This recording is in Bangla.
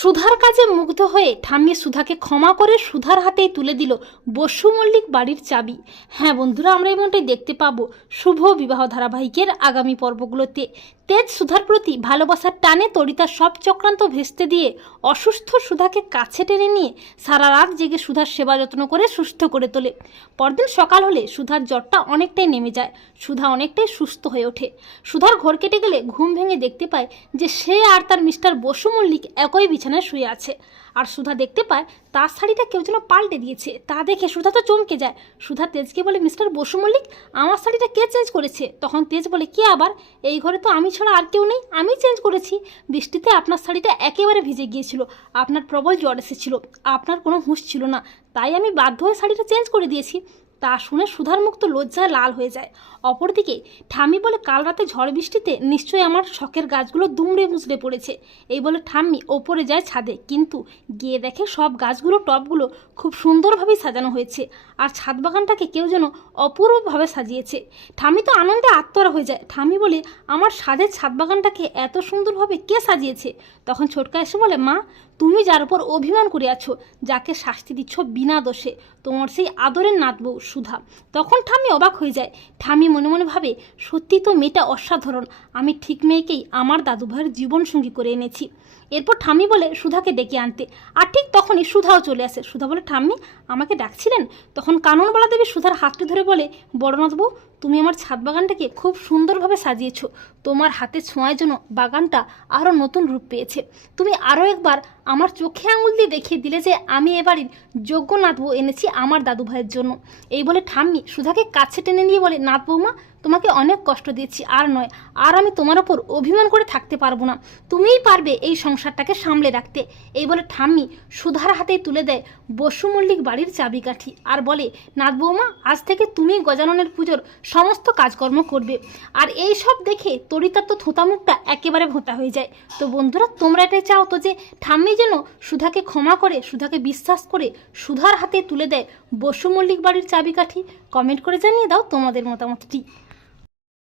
সুধার কাজে মুগ্ধ হয়ে ঠাম্মি সুধাকে ক্ষমা করে সুধার হাতেই তুলে দিল বসু মল্লিক বাড়ির চাবি। হ্যাঁ বন্ধুরা, আমরা এমনটাই দেখতে পাবো শুভ বিবাহ ধারাবাহিকের আগামী পর্বগুলোতে। তেজ সুধার প্রতি ভালোবাসার টানে তরিতার সব চক্রান্ত ভেস্তে দিয়ে অসুস্থ সুধাকে কাছে টেনে নিয়ে সারা রাত জেগে সুধার সেবা যত্ন করে সুস্থ করে তোলে। পরদিন সকাল হলে সুধার জ্বরটা অনেকটাই নেমে যায়, সুধা অনেকটাই সুস্থ হয়ে ওঠে। সুধার ঘর কেটে গেলে ঘুম ভেঙে দেখতে পায় যে সে আর তার মিস্টার বসু মল্লিক একই বিছানায় শুয়ে আছে। আর সুধা দেখতে পায় তার শাড়িটা কেউ যেন পাল্টে দিয়েছে। তা দেখে সুধা তো চমকে যায়। সুধা তেজকে বলে, মিস্টার বসু মল্লিক, আমার শাড়িটা কে চেঞ্জ করেছে? তখন তেজ বলে, কে আবার? এই ঘরে তো আমি ছাড়া আর কেউ নেই। আমি চেঞ্জ করেছি। বৃষ্টিতে আপনার শাড়িটা একেবারে ভিজে গিয়েছিল। আপনার প্রবল জ্বর এসেছিল। আপনার কোনো হুঁশ ছিল না। তাই আমি বাধ্য হয়ে শাড়িটা চেঞ্জ করে দিয়েছি। তা শুনে সুধার মুখ তো লজ্জায় লাল হয়ে যায়। অপরদিকে, ঠাম্মি বলে কাল রাতে ঝড় বৃষ্টিতে নিশ্চয়ই আমার শখের গাছগুলো দুমড়ে মুচড়ে পড়েছে। এই বলে ঠাম্মি ওপরে যায় ছাদে, কিন্তু গিয়ে দেখে সব গাছগুলো, টবগুলো খুব সুন্দরভাবে সাজানো হয়েছে আর ছাদ বাগানটাকে কেউ যেন অপূর্বভাবে সাজিয়েছে। ঠাম্মি তো আনন্দে আত্মরা হয়ে যায়। ঠাম্মি বলে, আমার সাদের ছাদ বাগানটাকে এত সুন্দরভাবে কে সাজিয়েছে? তখন ছোটকা এসে বলে, মা, তুমি যার উপর অভিমান করে আছো, যাকে শাস্তি দিচ্ছ বিনা দোষে, তোমার সেই আদরের নাতবউ সুধা। তখন ঠাম্মি অবাক হয়ে যায়। ঠাম্মি মনে মনে ভাবে, সত্যি তো মেয়েটা অসাধারণ। আমি ঠিক মেয়েকেই আমার দাদু ভাইয়ের জীবনসঙ্গী করে এনেছি। এরপর ঠাম্মি বলে, সুধাকে ডেকে আনতে। আর ঠিক তখনই সুধাও চলে আসে। সুধা বলে, ঠাম্মি, আমাকে ডাকছিলেন? তখন কাননবালা দেবী সুধার হাতটি ধরে বলে বড়নাথবু তুমি আমার ছাদ বাগানটাকে খুব সুন্দরভাবে সাজিয়েছো। তোমার হাতে ছোঁয়ার জন্য বাগানটা আরও নতুন রূপ পেয়েছে। তুমি আরও একবার আমার চোখে আঙুল দিয়ে দেখিয়ে দিলে যে আমি এ বাড়ির যোগ্য নাতবউ এনেছি আমার দাদু ভাইয়ের জন্য। এই বলে ঠাম্মি সুধাকে কাছে টেনে নিয়ে বলে নাত বৌমা তোমাকে অনেক কষ্ট দিয়েছি, আর নয়, আর আমি তোমার ওপর অভিমান করে থাকতে পারব না। তুমিই পারবে এই সংসারটাকে সামলে রাখতে। এই বলে ঠাম্মি সুধার হাতেই তুলে দেয় বসু মল্লিক বাড়ির চাবিকাঠি আর বলে, নাথ বৌমা, আজ থেকে তুমি গজাননের পুজোর সমস্ত কাজকর্ম করবে। আর এই সব দেখে তরিতার তো থোতা মুখটা একেবারে ভোঁতা হয়ে যায়। তো বন্ধুরা, তোমরা এটাই চাও তো যে ঠাম্মি যেন সুধাকে ক্ষমা করে, সুধাকে বিশ্বাস করে সুধার হাতে তুলে দেয় বসু মল্লিক বাড়ির চাবিকাঠি। কমেন্ট করে জানিয়ে দাও তোমাদের মতামতটি।